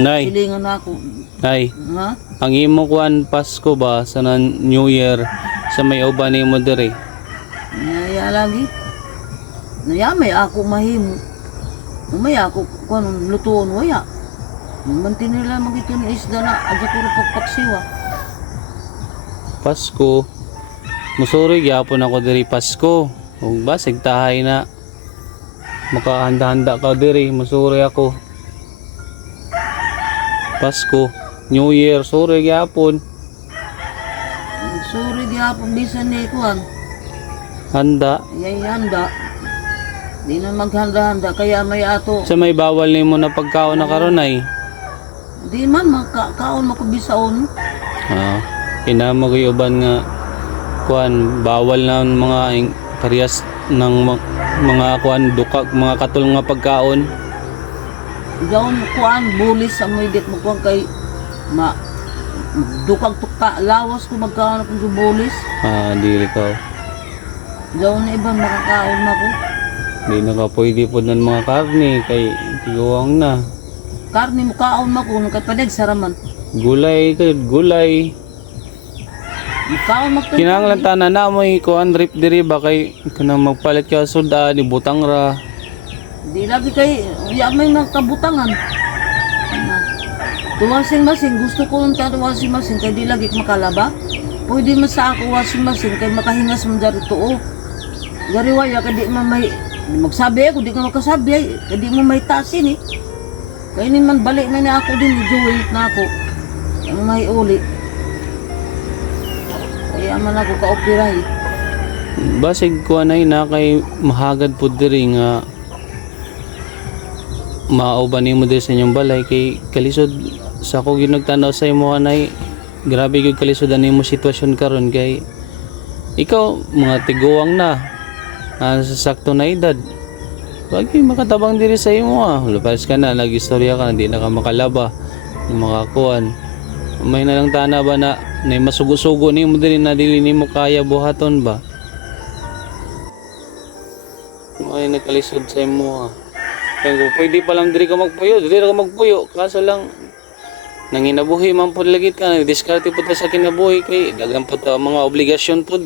Nay, Silingan na ako. nay. Ha? Ang imo kuan Pasko ba sa New Year sa may uban nimo diri? Naya lagi. Naya may ako mahimo. May ako kung lutuon waya. Mantin nila magito ni isda na adya ko rin pagpaksiwa. Pasko. Musuri gyapon ako diri Pasko. Ug basig tahay na makahanda-handa ka diri, musuri ako. Pasko, New Year, suri gyapon. Sorry di hapon bisan ni kuan. Handa. Yay handa. Di na maghanda-handa kaya may ato. Sa may bawal nimo na pagkaon na karon ay. Di man makakaon makubisaon. Ah, kinamagoy uban nga kuan bawal na ang mga parehas ng mga kuan dukak mga katul nga pagkaon. Gawon kuan bulis sa may dit mo kuan kay ma dukag tukta lawas ko magkaon akong bulis. Ah, dili ka. Gawon na iban makakaon na ko. Di na ka pwede po ng mga karne kay tiguang na. Karni mo kaon na ko kay padag saraman. Gulay ka, gulay. Kaon magtun. Kinahanglan tanan na mo kuan rip diri ba kay kanang magpalit ka suda ni butang ra. Di lagi kay ya may mga kabutangan. Tuwasing masin gusto ko nung tuwasing masin kay di lagi makalaba. Pwede man sa ako washing machine kay makahingas man dari tuo. Dari waya kay di man may magsabi ako di ka makasabi kay di mo may tasin eh. Kaya ni man balik man na ako din i-join na ako. Ang may uli. Kaya man ako ka-opera eh. Basig kuan ay na kay mahagad pud diri nga mauban nimo diri sa inyong balay kay kalisod sa ako ginagtanaw sa imo anay grabe gyud kalisod ani mo sitwasyon karon kay ikaw mga tiguang na sa sakto na edad. Wag makatabang diri sa imo lupas ka na nag-istorya ka na di na ka makalaba yung mga kuan. May na lang tana ba na masugo-sugo nimo diri na dili nimo kaya buhaton ba? May nakalisod sa imo kaya kung pwede pa lang diri ka magpuyo, diri ka magpuyo. Kaso lang, nanginabuhi man po lagit ka, nagdiskarte po ta sa kinabuhi kay dagan po ta mga obligasyon po.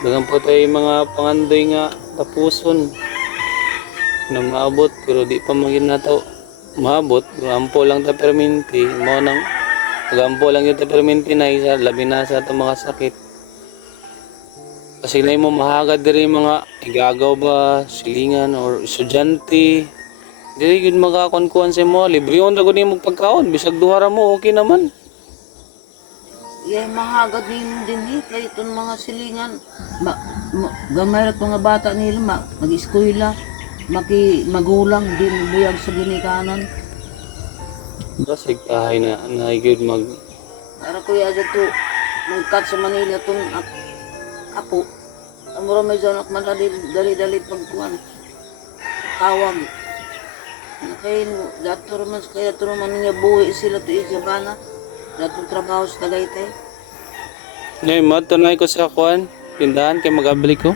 Dagan po tayo mga pangandoy nga tapuson na maabot pero di pa maging nato maabot. Ampo lang ta perminti, mo nang agampo lang yung ta perminti na isa, labi na sa itong mga sakit. Kasi na mo mahagad diri mga igagaw ba, silingan or estudyante. Dili gud makakuan-kuan sa mo, libre on ra gud nimo pagkaon, bisag duha ra mo okay naman. Yay mahagad din kay itong mga silingan. Gamay ra mga bata nila mag-eskwela, magulang din buyag sa ginikanan. Basig kahay na gud mag Para kuya dito magkat sa Manila itong apo. Amura may janak man dali pagkuhan. Tawag. Kaya dato naman kaya ito naman niya buhi sila ito isabana. Dato trabaho sa Tagaytay. Nay, matunay ko sa kuan, tindahan kay magabili ko.